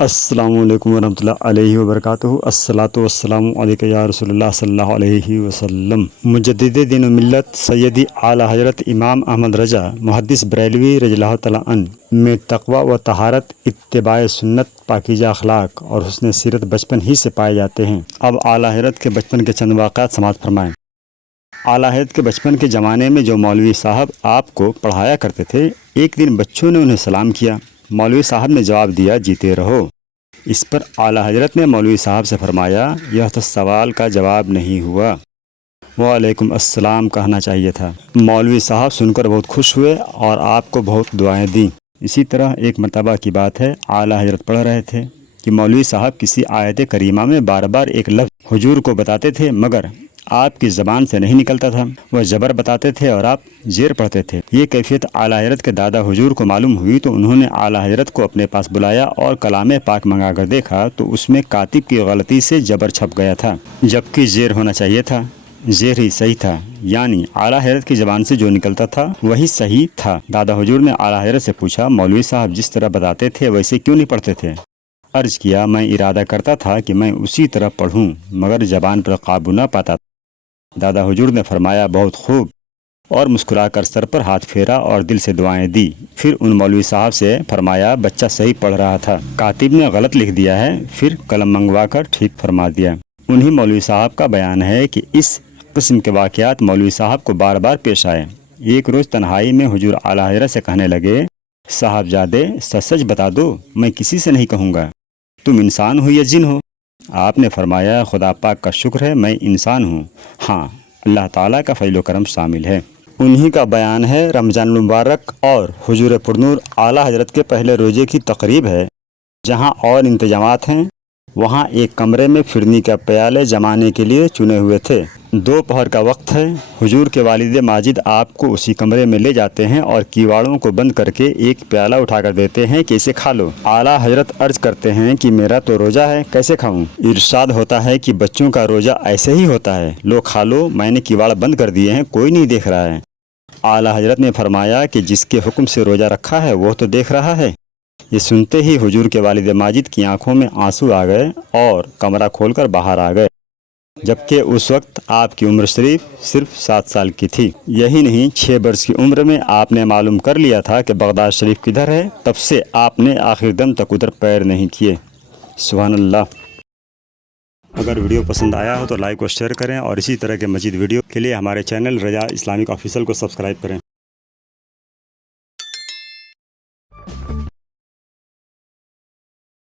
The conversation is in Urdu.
السلام علیکم ورحمۃ اللہ علیہ وبرکاتہ۔ الصلاۃ والسلام علیک یا رسول اللہ صلی اللہ علیہ وسلم۔ مجدد دین و ملت سیدی اعلیٰ حضرت امام احمد رضا محدث بریلوی رضی اللہ تعالیٰ عنہ میں تقوی و طہارت، اتباع سنت، پاکیزہ اخلاق اور حسن سیرت بچپن ہی سے پائے جاتے ہیں۔ اب اعلیٰ حضرت کے بچپن کے چند واقعات سماعت فرمائیں۔ اعلیٰ حضرت کے بچپن کے زمانے میں جو مولوی صاحب آپ کو پڑھایا کرتے تھے، ایک دن بچوں نے انہیں سلام کیا۔ مولوی صاحب نے جواب دیا، جیتے رہو۔ اس پر اعلیٰ حضرت نے مولوی صاحب سے فرمایا، یہ تو سوال کا جواب نہیں ہوا، وعلیکم السلام کہنا چاہیے تھا۔ مولوی صاحب سن کر بہت خوش ہوئے اور آپ کو بہت دعائیں دیں۔ اسی طرح ایک مرتبہ کی بات ہے، اعلیٰ حضرت پڑھ رہے تھے کہ مولوی صاحب کسی آیت کریمہ میں بار بار ایک لفظ حضور کو بتاتے تھے، مگر آپ کی زبان سے نہیں نکلتا تھا۔ وہ زبر بتاتے تھے اور آپ زیر پڑھتے تھے۔ یہ کیفیت اعلیٰ حضرت کے دادا حضور کو معلوم ہوئی تو انہوں نے اعلیٰ حضرت کو اپنے پاس بلایا اور کلام پاک منگا کر دیکھا تو اس میں کاتب کی غلطی سے زبر چھپ گیا تھا، جبکہ زیر ہونا چاہیے تھا۔ زیر ہی صحیح تھا، یعنی اعلیٰ حضرت کی زبان سے جو نکلتا تھا وہی صحیح تھا۔ دادا حضور نے اعلیٰ حضرت سے پوچھا، مولوی صاحب جس طرح بتاتے تھے ویسے کیوں نہیں پڑھتے تھے؟ عرض کیا، میں ارادہ کرتا تھا کہ میں اسی طرح پڑھوں، مگر زبان پر قابو نہ پاتا۔ دادا حضور نے فرمایا، بہت خوب، اور مسکرا کر سر پر ہاتھ پھیرا اور دل سے دعائیں دی۔ پھر ان مولوی صاحب سے فرمایا، بچہ صحیح پڑھ رہا تھا، کاتب نے غلط لکھ دیا ہے، پھر قلم منگوا کر ٹھیک فرما دیا۔ انہی مولوی صاحب کا بیان ہے کہ اس قسم کے واقعات مولوی صاحب کو بار بار پیش آئے۔ ایک روز تنہائی میں حضور اعلیٰ حضرت سے کہنے لگے، صاحبزادے سچ سچ بتا دو، میں کسی سے نہیں کہوں گا، تم انسان ہو یا جن ہو؟ آپ نے فرمایا، خدا پاک کا شکر ہے میں انسان ہوں، ہاں اللہ تعالیٰ کا فضل و کرم شامل ہے۔ انہی کا بیان ہے، رمضان المبارک اور حضور پرنور اعلیٰ حضرت کے پہلے روزے کی تقریب ہے۔ جہاں اور انتظامات ہیں وہاں ایک کمرے میں فرنی کا پیالے جمانے کے لیے چنے ہوئے تھے۔ دوپہر کا وقت ہے، حضور کے والد ماجد آپ کو اسی کمرے میں لے جاتے ہیں اور کیواڑوں کو بند کر کے ایک پیالہ اٹھا کر دیتے ہیں کہ اسے کھا لو۔ اعلیٰ حضرت عرض کرتے ہیں کہ میرا تو روزہ ہے، کیسے کھاؤں؟ ارشاد ہوتا ہے کہ بچوں کا روزہ ایسے ہی ہوتا ہے، لو کھا لو، میں نے کیواڑ بند کر دیے ہیں، کوئی نہیں دیکھ رہا ہے۔ اعلیٰ حضرت نے فرمایا کہ جس کے حکم سے روزہ رکھا ہے وہ تو دیکھ رہا ہے۔ یہ سنتے ہی حضور کے والد ماجد کی آنکھوں میں آنسو آ گئے اور کمرہ کھول کر باہر آ گئے، جبکہ اس وقت آپ کی عمر شریف صرف 7 سال کی تھی۔ یہی نہیں، 6 برس کی عمر میں آپ نے معلوم کر لیا تھا کہ بغداد شریف کدھر ہے، تب سے آپ نے آخر دم تک ادھر پیر نہیں کیے۔ سبحان اللہ۔ اگر ویڈیو پسند آیا ہو تو لائک و شیئر کریں اور اسی طرح کے مزید ویڈیو کے لیے ہمارے چینل رضا اسلامک آفیشیل کو سبسکرائب کریں۔